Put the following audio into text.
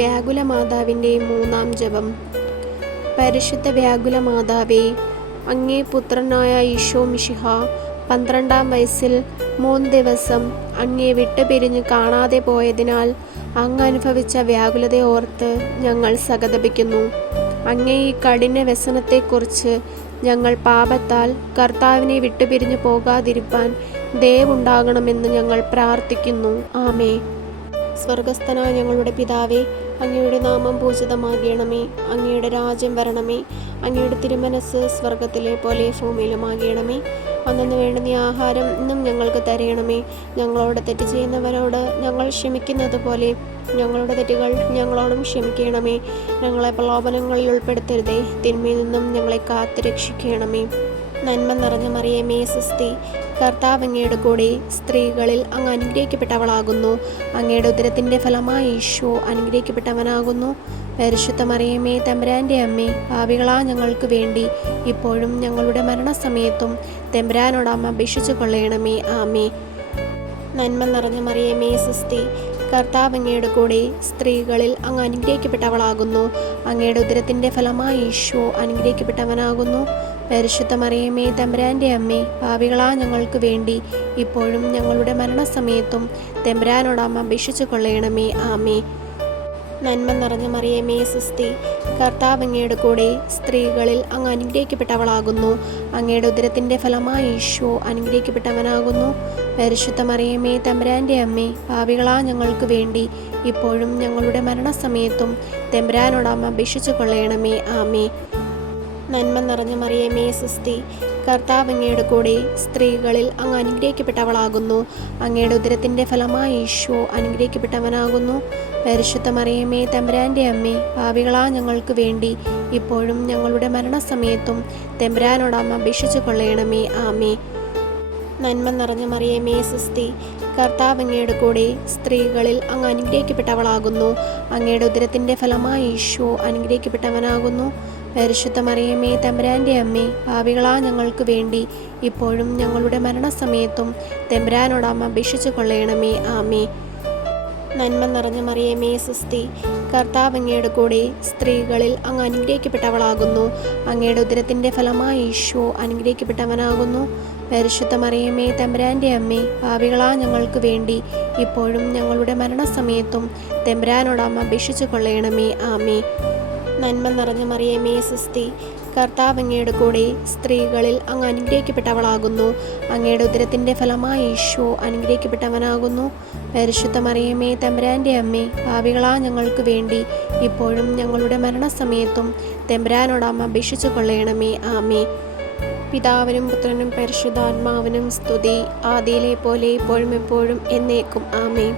വ്യാകുല മാതാവിൻ്റെ മൂന്നാം ജപം. പരിശുദ്ധ വ്യാകുല മാതാവേ, അങ്ങേ പുത്രനായ ഈശോ മിശിഹ 12-ാം വയസ്സിൽ 3 ദിവസം അങ്ങേ വിട്ടുപിരിഞ്ഞ് കാണാതെ പോയതിനാൽ അങ്ങ് അനുഭവിച്ച വ്യാകുലതയെ ഓർത്ത് ഞങ്ങൾ സഹതപിക്കുന്നു. അങ്ങേ ഈ കഠിന വ്യസനത്തെക്കുറിച്ച് ഞങ്ങൾ പാപത്താൽ കർത്താവിനെ വിട്ടുപിരിഞ്ഞു പോകാതിരിപ്പാൻ ദയവുണ്ടാകണമെന്ന് ഞങ്ങൾ പ്രാർത്ഥിക്കുന്നു. ആമേ. സ്വർഗസ്ഥനായ ഞങ്ങളുടെ പിതാവേ, അങ്ങയുടെ നാമം പൂജിതമാകണമേ. അങ്ങയുടെ രാജ്യം വരണമേ. അങ്ങയുടെ തിരുമനസ് സ്വർഗത്തിലെ പോലെ ഭൂമിയിലുമാകണമേ. അന്നു വേണ്ടുന്ന ആഹാരം ഇന്നും ഞങ്ങൾക്ക് തരയണമേ. ഞങ്ങളോട് തെറ്റ് ചെയ്യുന്നവരോട് ഞങ്ങൾ ക്ഷമിക്കുന്നത് പോലെ ഞങ്ങളുടെ തെറ്റുകൾ ഞങ്ങളോടും ക്ഷമിക്കണമേ. ഞങ്ങളെ പ്രലോഭനങ്ങളിൽ ഉൾപ്പെടുത്തരുതേ, തിന്മയിൽ നിന്നും ഞങ്ങളെ കാത്തു രക്ഷിക്കണമേ. നന്മ നിറഞ്ഞ മറിയമേ, സ്വസ്തി, കർത്താവ് അങ്ങയുടെ കൂടെ സ്ത്രീകളിൽ അങ്ങ് അനുഗ്രഹിക്കപ്പെട്ടവളാകുന്നു. അങ്ങയുടെ ഉദരത്തിൻ്റെ ഫലമായി ഈശോ അനുഗ്രഹിക്കപ്പെട്ടവനാകുന്നു. പരിശുദ്ധ മറിയമേ, തമ്പുരാൻ്റെ അമ്മേ, പാപികളാ ഞങ്ങൾക്ക് വേണ്ടി ഇപ്പോഴും ഞങ്ങളുടെ മരണസമയത്തും തമ്പുരാനോട് അമ്മ അപേക്ഷിച്ചു കൊള്ളണമേ. ആമേ. നന്മ നിറഞ്ഞ മറിയമേ, സ്വസ്തി, കർത്താവ് അങ്ങയുടെ കൂടെ സ്ത്രീകളിൽ അങ്ങ് അനുഗ്രഹിക്കപ്പെട്ടവളാകുന്നു. അങ്ങയുടെ ഉദരത്തിൻ്റെ ഫലമായി ഈശോ അനുഗ്രഹിക്കപ്പെട്ടവനാകുന്നു. പരിശുദ്ധ മറിയമേ, തമ്പുരാൻ്റെ അമ്മേ, പാപികളാ ഞങ്ങൾക്ക് വേണ്ടി ഇപ്പോഴും ഞങ്ങളുടെ മരണസമയത്തും തമ്പുരാനോട് അമ്മ അപേക്ഷിച്ചു കൊള്ളണമേ. ആമേ. നന്മ നിറഞ്ഞ മറിയമേ, സ്വസ്തി, കർത്താവ് അങ്ങയുടെ കൂടെ സ്ത്രീകളിൽ അങ്ങ് അനുഗ്രഹിക്കപ്പെട്ടവളാകുന്നു. അങ്ങയുടെ ഉദരത്തിൻ്റെ ഫലമായി ഈശോ അനുഗ്രഹിക്കപ്പെട്ടവനാകുന്നു. പരിശുദ്ധ മറിയമേ, തമ്പുരാൻ്റെ അമ്മേ, പാപികളാ ഞങ്ങൾക്ക് വേണ്ടി ഇപ്പോഴും ഞങ്ങളുടെ മരണസമയത്തും തമ്പുരാനോട് അമ്മ അപേക്ഷിച്ചു കൊള്ളണമേ. ആമേ. നന്മ നിറഞ്ഞ മറിയമേ, സ്വസ്തി, കർത്താവ് അങ്ങയുടെ കൂടെ സ്ത്രീകളിൽ അങ്ങ് അനുഗ്രഹിക്കപ്പെട്ടവളാകുന്നു. അങ്ങയുടെ ഉദരത്തിൻ്റെ ഫലമായി ഈശോ അനുഗ്രഹിക്കപ്പെട്ടവനാകുന്നു. പരിശുദ്ധ മറിയമേ, തമ്പുരാൻ്റെ അമ്മേ, പാപികളാ ഞങ്ങൾക്ക് വേണ്ടി ഇപ്പോഴും ഞങ്ങളുടെ മരണസമയത്തും തമ്പുരാനോട് അമ്മ അപേക്ഷിച്ചു കൊള്ളണമേ. ആമേ. നന്മ നിറഞ്ഞ മറിയമേ, സ്വസ്തി, കർത്താവ് അങ്ങയുടെ കൂടെ സ്ത്രീകളിൽ അങ്ങ് അനുഗ്രഹിക്കപ്പെട്ടവളാകുന്നു. അങ്ങയുടെ ഉദരത്തിൻ്റെ ഫലമായി ഈശോ അനുഗ്രഹിക്കപ്പെട്ടവനാകുന്നു. പരിശുദ്ധ മറിയമേ, തമ്പുരാൻ്റെ അമ്മേ, പാപികളാ ഞങ്ങൾക്ക് വേണ്ടി ഇപ്പോഴും ഞങ്ങളുടെ മരണസമയത്തും തമ്പുരാനോട് അമ്മ അപേക്ഷിച്ചു കൊള്ളണമേ. ആമേ. നന്മ നിറഞ്ഞ മറിയമേ, സ്വസ്തി, കർത്താവ് അങ്ങയുടെ കൂടെ സ്ത്രീകളിൽ അങ്ങ് അനുഗ്രഹിക്കപ്പെട്ടവളാകുന്നു. അങ്ങയുടെ ഉദരത്തിൻ്റെ ഫലമായി ഈശോ അനുഗ്രഹിക്കപ്പെട്ടവനാകുന്നു. പരിശുദ്ധ മറിയമേ, തമ്പുരാൻ്റെ അമ്മേ, പാപികളാ ഞങ്ങൾക്ക് വേണ്ടി ഇപ്പോഴും ഞങ്ങളുടെ മരണസമയത്തും തമ്പുരാനോട് അമ്മ അപേക്ഷിച്ചു കൊള്ളണമേ. ആമേ. നന്മ നിറഞ്ഞ മറിയമേ, സ്വസ്തി, കർത്താവ് അങ്ങയുടെ കൂടെ സ്ത്രീകളിൽ അങ്ങ് അനുഗ്രഹിക്കപ്പെട്ടവളാകുന്നു. അങ്ങയുടെ ഉദരത്തിൻ്റെ ഫലമായി ഈശോ അനുഗ്രഹിക്കപ്പെട്ടവനാകുന്നു. പരിശുദ്ധ മറിയമേ, തമ്പുരാൻ്റെ അമ്മേ, പാപികളാ ഞങ്ങൾക്ക് വേണ്ടി ഇപ്പോഴും ഞങ്ങളുടെ മരണസമയത്തും തമ്പുരാനോട് അമ്മ അപേക്ഷിച്ചു കൊള്ളണമേ. ആമേ. പിതാവിനും പുത്രനും പരിശുദ്ധാത്മാവിനും സ്തുതി, ആദിയിലെ പോലെ ഇപ്പോഴും എപ്പോഴും എന്നേക്കും. ആമേ.